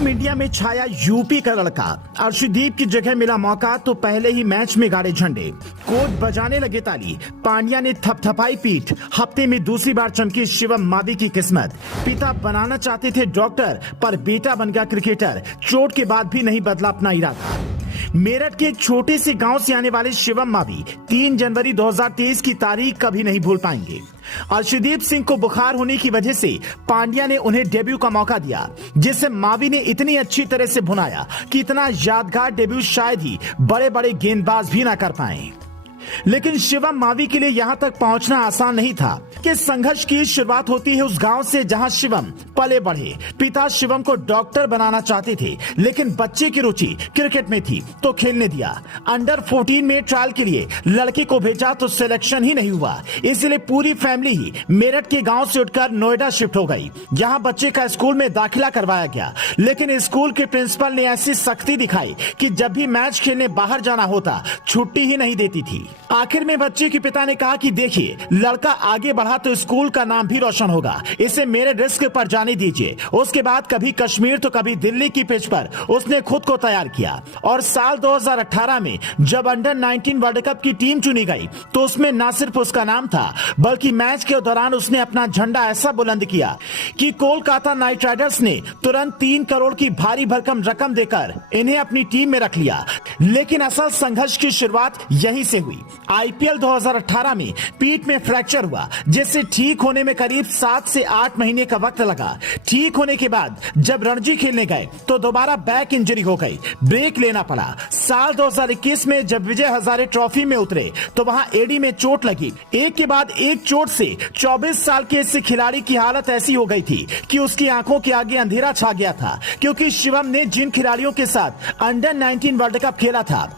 Team India में छाया UP का लड़का अर्शदीप की जगह मिला मौका तो पहले ही मैच में गाड़े झंडे, कोच बजाने लगे ताली, पांड्या ने थपथपाई पीठ। हफ्ते में दूसरी बार चमकी शिवम मावी की किस्मत। पिता बनाना चाहते थे डॉक्टर, पर बेटा बन गया क्रिकेटर। चोट के बाद भी नहीं बदला अपना इरादा। मेरठ के एक छोटे से गांव से आने वाले शिवम मावी 3 जनवरी 2023 की तारीख कभी नहीं भूल पाएंगे। अर्शदीप सिंह को बुखार होने की वजह से पांड्या ने उन्हें डेब्यू का मौका दिया, जिसे मावी ने इतनी अच्छी तरह से भुनाया कि इतना यादगार डेब्यू शायद ही बड़े बड़े गेंदबाज भी ना कर पाए। लेकिन शिवम मावी के लिए यहां तक पहुंचना आसान नहीं था कि संघर्ष की शुरुआत होती है उस गांव से जहां शिवम पले बढ़े। पिता शिवम को डॉक्टर बनाना चाहते थे, लेकिन बच्चे की रुचि क्रिकेट में थी तो खेलने दिया। अंडर 14 में ट्रायल के लिए लड़के को भेजा तो सिलेक्शन ही नहीं हुआ, इसलिए पूरी फैमिली ही मेरठ के गांव से उठकर नोएडा शिफ्ट हो गई। यहाँ बच्चे का स्कूल में दाखिला करवाया गया, लेकिन स्कूल के प्रिंसिपल ने ऐसी सख्ती दिखाई कि जब भी मैच खेलने बाहर जाना होता छुट्टी ही नहीं देती थी। आखिर में बच्चे के पिता ने कहा कि देखिए, लड़का आगे बढ़ा तो स्कूल का नाम भी रोशन होगा, इसे मेरे रिस्क पर जाने दीजिए। उसके बाद कभी कश्मीर तो कभी दिल्ली की पिच पर उसने खुद को तैयार किया। और साल 2018 में जब अंडर 19 वर्ल्ड कप की टीम चुनी गई तो उसमें न सिर्फ उसका नाम था, बल्कि मैच के दौरान उसने अपना झंडा ऐसा बुलंद किया कि कोलकाता नाइट राइडर्स ने तुरंत 3 करोड़ की भारी भरकम रकम देकर इन्हें अपनी टीम में रख लिया। लेकिन असल संघर्ष की शुरुआत यहीं से हुई। आईपीएल 2018 में पीठ में फ्रैक्चर हुआ, जिससे ठीक होने में करीब 7 से 8 महीने का वक्त लगा। ठीक होने के बाद जब रणजी खेलने गए तो दोबारा बैक इंजरी हो गई, ब्रेक लेना पड़ा। साल 2021 में जब विजय हजारे ट्रॉफी में उतरे तो वहां एडी में चोट लगी। एक के बाद एक चोट से 24 साल के इस खिलाड़ी की हालत ऐसी हो गई थी कि उसकी आंखों के आगे अंधेरा छा गया था, क्योंकि शिवम ने जिन खिलाड़ियों के साथ अंडर 19 वर्ल्ड कप खेला था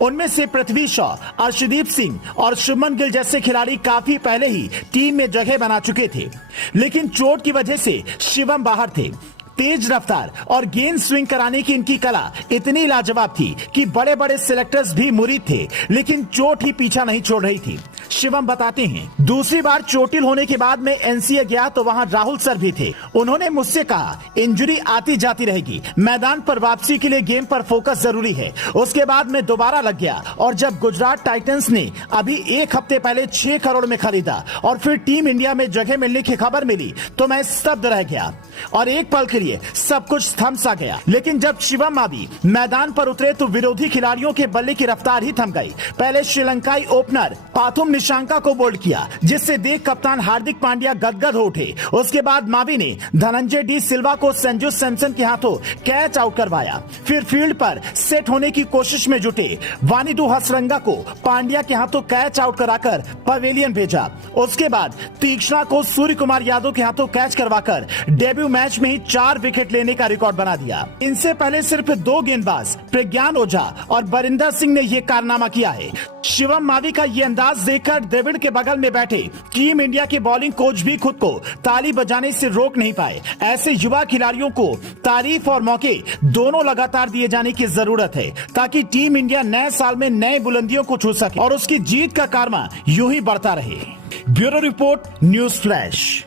उनमें से पृथ्वी शॉ, अर्शदीप सिंह और शुभमन गिल जैसे खिलाड़ी काफी पहले ही टीम में जगह बना चुके थे। लेकिन चोट की वजह से शिवम बाहर थे। तेज रफ्तार और गेंद स्विंग कराने की इनकी कला इतनी लाजवाब थी कि बड़े बड़े सिलेक्टर्स भी मुरीद थे, लेकिन चोट ही पीछा नहीं छोड़ रही थी। शिवम बताते हैं, दूसरी बार चोटिल होने के बाद मैं एनसीए गया तो वहां राहुल सर भी थे। उन्होंने मुझसे कहा इंजरी आती जाती रहेगी, मैदान पर वापसी के लिए गेम पर फोकस जरूरी है। उसके बाद मैं दोबारा लग गया और जब गुजरात टाइटंस ने अभी 1 हफ्ते पहले 6 करोड़ में खरीदा और फिर टीम इंडिया में जगह मिलने की खबर मिली तो मैं स्तब्ध रह गया और एक पल के लिए सब कुछ थम सा गया। लेकिन जब शिवम मावी मैदान पर उतरे तो विरोधी खिलाड़ियों के बल्ले की रफ्तार ही थम गई। पहले श्रीलंकाई ओपनर पाथुम निशंका को बोल्ड किया, जिससे देख कप्तान हार्दिक पांड्या गदगद हो उठे। उसके बाद मावी ने धनंजय डी सिल्वा को संजू सैमसन के हाथों कैच आउट करवाया। फिर फील्ड पर सेट होने की कोशिश में जुटे वानिदु हसरंगा को पांड्या के हाथों कैच आउट कराकर पवेलियन भेजा। उसके बाद तीक्ष्णा को सूर्य कुमार यादव के हाथों कैच करवाकर डेब्यू मैच में ही 4 विकेट लेने का रिकॉर्ड बना दिया। इनसे पहले सिर्फ 2 गेंदबाज प्रज्ञान ओझा और बरिंदर सिंह ने यह कारनामा किया है। शिवम मावी का ये अंदाज देखकर द्रविड़ के बगल में बैठे टीम इंडिया के बॉलिंग कोच भी खुद को ताली बजाने से रोक नहीं पाए। ऐसे युवा खिलाड़ियों को तारीफ और मौके दोनों लगातार दिए जाने की जरूरत है, ताकि टीम इंडिया नए साल में नए बुलंदियों को छू सके और उसकी जीत का कारवा यूं ही बढ़ता रहे। Bureau report, news flash.